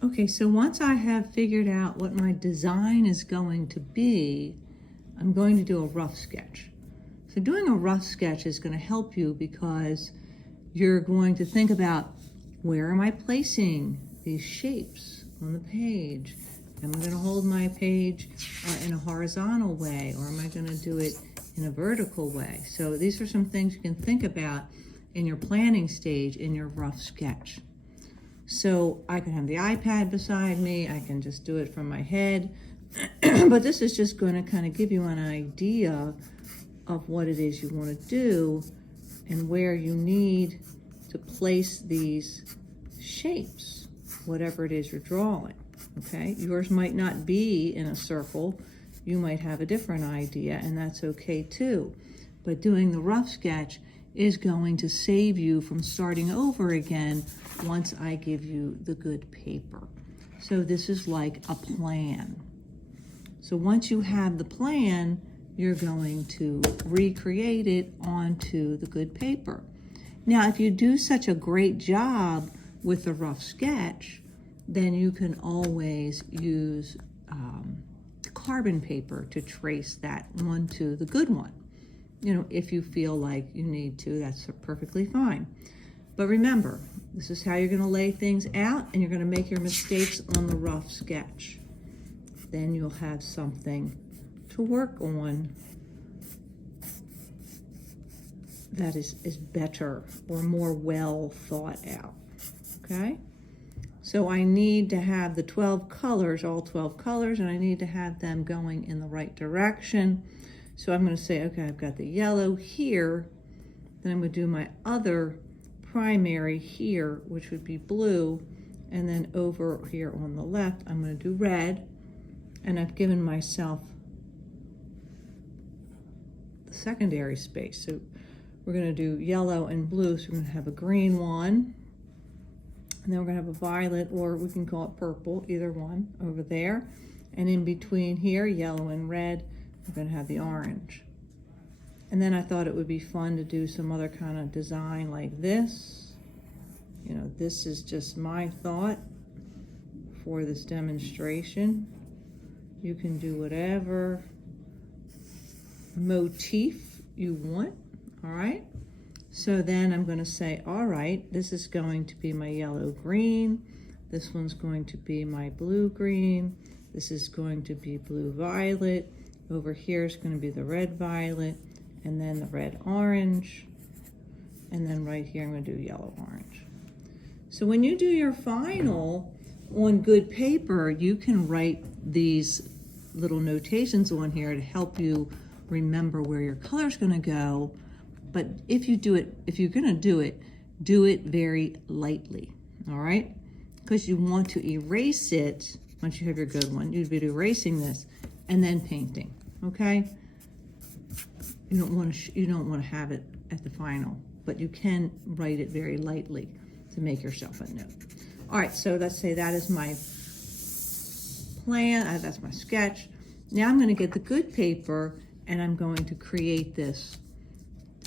Okay, so once I have figured out what my design is going to be, I'm going to do a rough sketch. So doing a rough sketch is going to help you because you're going to think about, where am I placing these shapes on the page? Am I going to hold my page in a horizontal way, or am I going to do it in a vertical way? So these are some things you can think about in your planning stage in your rough sketch. So I can have the iPad beside me, I can just do it from my head, but this is just going to kind of give you an idea of what it is you want to do and where you need to place these shapes, whatever it is you're drawing, okay? Yours might not be in a circle, you might have a different idea, and that's okay too. But doing the rough sketch is going to save you from starting over again once I give you the good paper. So this is like a plan. So once you have the plan, you're going to recreate it onto the good paper. Now, if you do such a great job with the rough sketch, then you can always use carbon paper to trace that onto the good one. You know, if you feel like you need to, that's perfectly fine. But remember, this is how you're going to lay things out, and you're going to make your mistakes on the rough sketch. Then you'll have something to work on that is better or more well thought out, okay? So I need to have the 12 colors, all 12 colors, and I need to have them going in the right direction. So I'm going to say, okay, I've got the yellow here, then I'm going to do my other primary here, which would be blue, and then over here on the left, I'm going to do red, and I've given myself the secondary space. So we're going to do yellow and blue, so we're going to have a green one, and then we're going to have a violet, or we can call it purple, either one, over there. And in between here, yellow and red, we're going to have the orange. And then I thought it would be fun to do some other kind of design like this. You know, this is just my thought for this demonstration. You can do whatever motif you want, all right? So then I'm going to say, all right, this is going to be my yellow green. This one's going to be my blue green. This is going to be blue violet. Over here is going to be the red violet, and then the red orange. And then right here, I'm going to do yellow orange. So when you do your final on good paper, you can write these little notations on here to help you remember where your color's going to go. But if you do it, if you're going to do it very lightly, all right? Because you want to erase it once you have your good one. You'd be erasing this and then painting, okay? You don't want to have it at the final, but you can write it very lightly to make yourself a note. All right, so let's say that is my plan, that's my sketch. Now I'm going to get the good paper and I'm going to create this,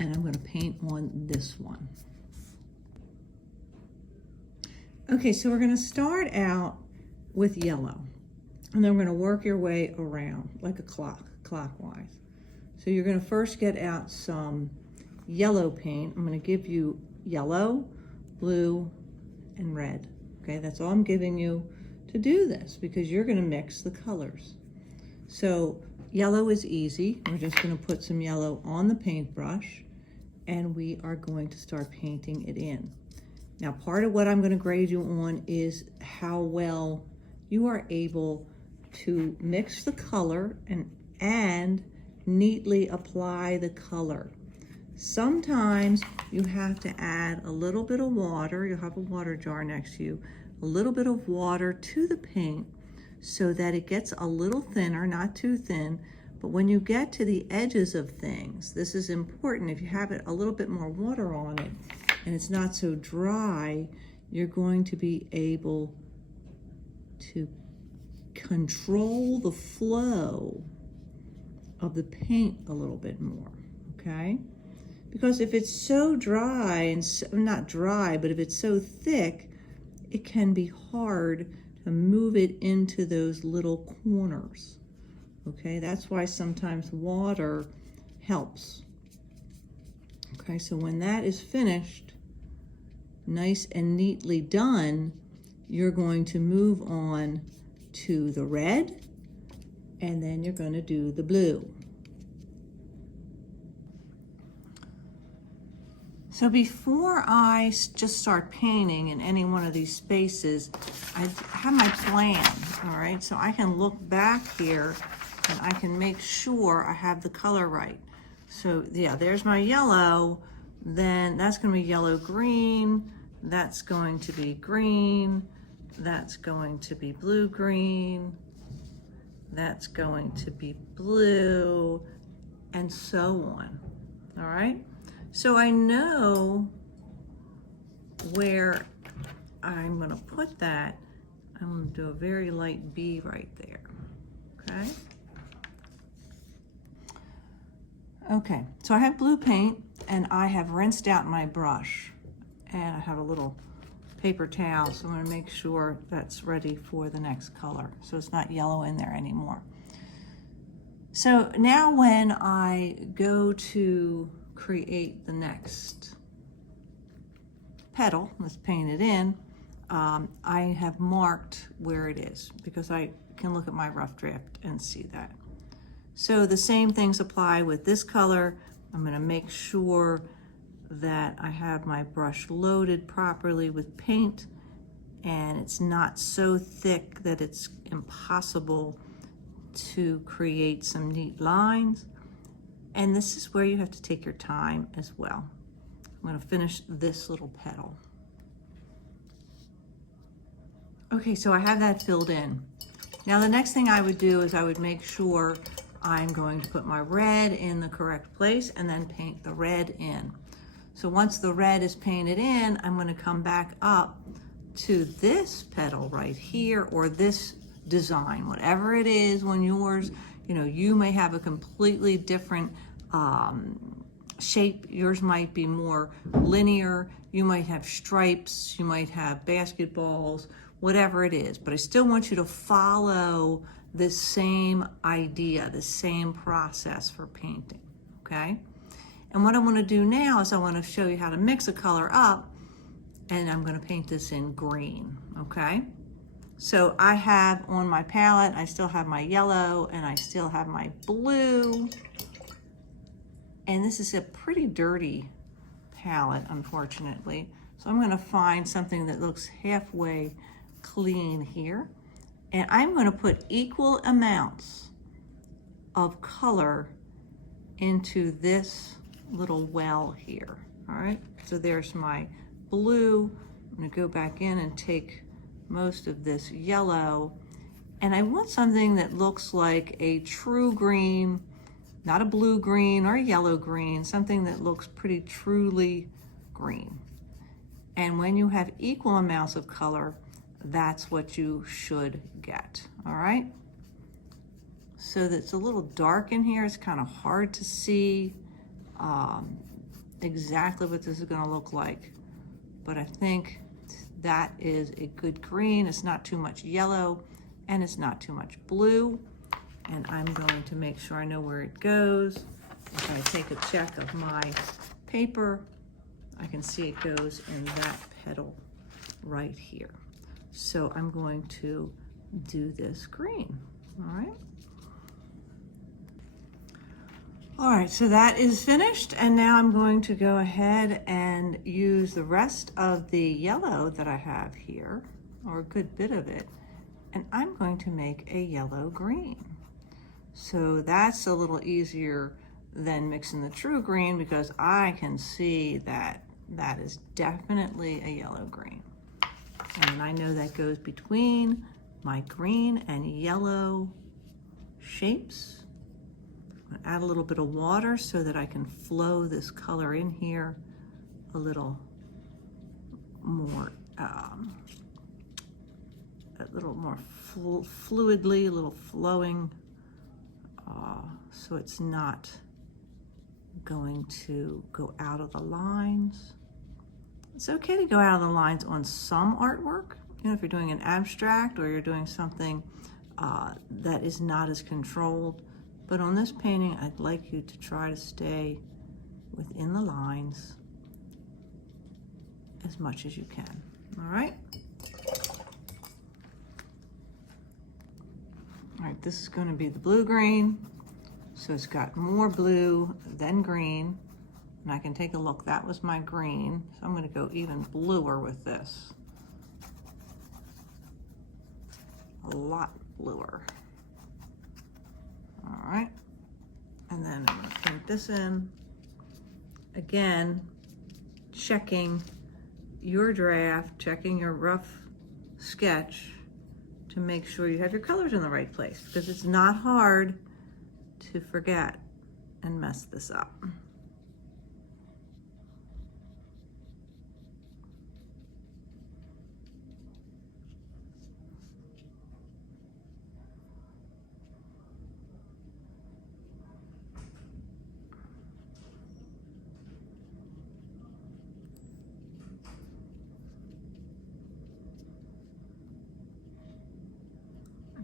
and I'm going to paint on this one. Okay, so we're going to start out with yellow, and then we're going to work your way around like a clockwise. So you're going to first get out some yellow paint. I'm going to give you yellow, blue, and red. Okay, that's all I'm giving you to do this, because you're going to mix the colors. So yellow is easy. We're just going to put some yellow on the paintbrush, and we are going to start painting it in. Now, part of what I'm going to grade you on is how well you are able to mix the color and neatly apply the color. Sometimes you have to add a little bit of water. You'll have a water jar next to you, a little bit of water to the paint so that it gets a little thinner, not too thin. But when you get to the edges of things, this is important. If you have it a little bit more water on it and it's not so dry, you're going to be able to control the flow of the paint a little bit more, okay? Because if it's so dry, and so, not dry, but if it's so thick, it can be hard to move it into those little corners. Okay, that's why sometimes water helps. Okay, so when that is finished, nice and neatly done, you're going to move on to the red, and then you're going to do the blue. So before I just start painting in any one of these spaces, I have my plan, all right? So I can look back here and I can make sure I have the color right. So yeah, there's my yellow, then that's gonna be yellow-green, that's going to be green, that's going to be blue-green, that's going to be blue, and so on, all right? So I know where I'm gonna put that. I'm gonna do a very light B right there, okay? Okay, so I have blue paint and I have rinsed out my brush and I have a little paper towel, so I'm gonna make sure that's ready for the next color so it's not yellow in there anymore. So now when I go to create the next petal, let's paint it in, I have marked where it is because I can look at my rough draft and see that. So the same things apply with this color. I'm going to make sure that I have my brush loaded properly with paint and it's not so thick that it's impossible to create some neat lines. And this is where you have to take your time as well. I'm going to finish this little petal. Okay, so I have that filled in. Now the next thing I would do is I would make sure I'm going to put my red in the correct place and then paint the red in. So once the red is painted in, I'm going to come back up to this petal right here, or this design, whatever it is. When yours, you know, you may have a completely different shape. Yours might be more linear. You might have stripes. You might have basketballs, whatever it is. But I still want you to follow this same idea, the same process for painting, okay? And what I want to do now is I want to show you how to mix a color up, and I'm going to paint this in green, okay? So I have on my palette, I still have my yellow and I still have my blue. And this is a pretty dirty palette, unfortunately. So I'm going to find something that looks halfway clean here. And I'm going to put equal amounts of color into this little well here, all right? So there's my blue. I'm going to go back in and take most of this yellow. And I want something that looks like a true green, not a blue green or a yellow green, something that looks pretty truly green. And when you have equal amounts of color, that's what you should get, all right? So that's a little dark in here. It's kind of hard to see exactly what this is gonna look like. But I think that is a good green. It's not too much yellow and it's not too much blue. And I'm going to make sure I know where it goes. If I take a check of my paper, I can see it goes in that petal right here. So I'm going to do this green, all right? All right, so that is finished, and now I'm going to go ahead and use the rest of the yellow that I have here, or a good bit of it, and I'm going to make a yellow-green. So that's a little easier than mixing the true green because I can see that that is definitely a yellow-green. And I know that goes between my green and yellow shapes. I'm gonna add a little bit of water so that I can flow this color in here a little more, fluidly, a little flowing, so it's not going to go out of the lines. It's okay to go out of the lines on some artwork. You know, if you're doing an abstract or you're doing something that is not as controlled. But on this painting, I'd like you to try to stay within the lines as much as you can, all right? All right, this is going to be the blue-green. So it's got more blue than green. And I can take a look. That was my green. So I'm going to go even bluer with this. A lot bluer. All right. And then I'm going to paint this in. Again, checking your draft, checking your rough sketch to make sure you have your colors in the right place, because it's not hard to forget and mess this up.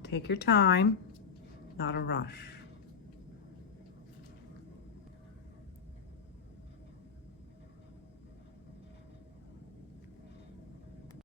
Take your time, not a rush.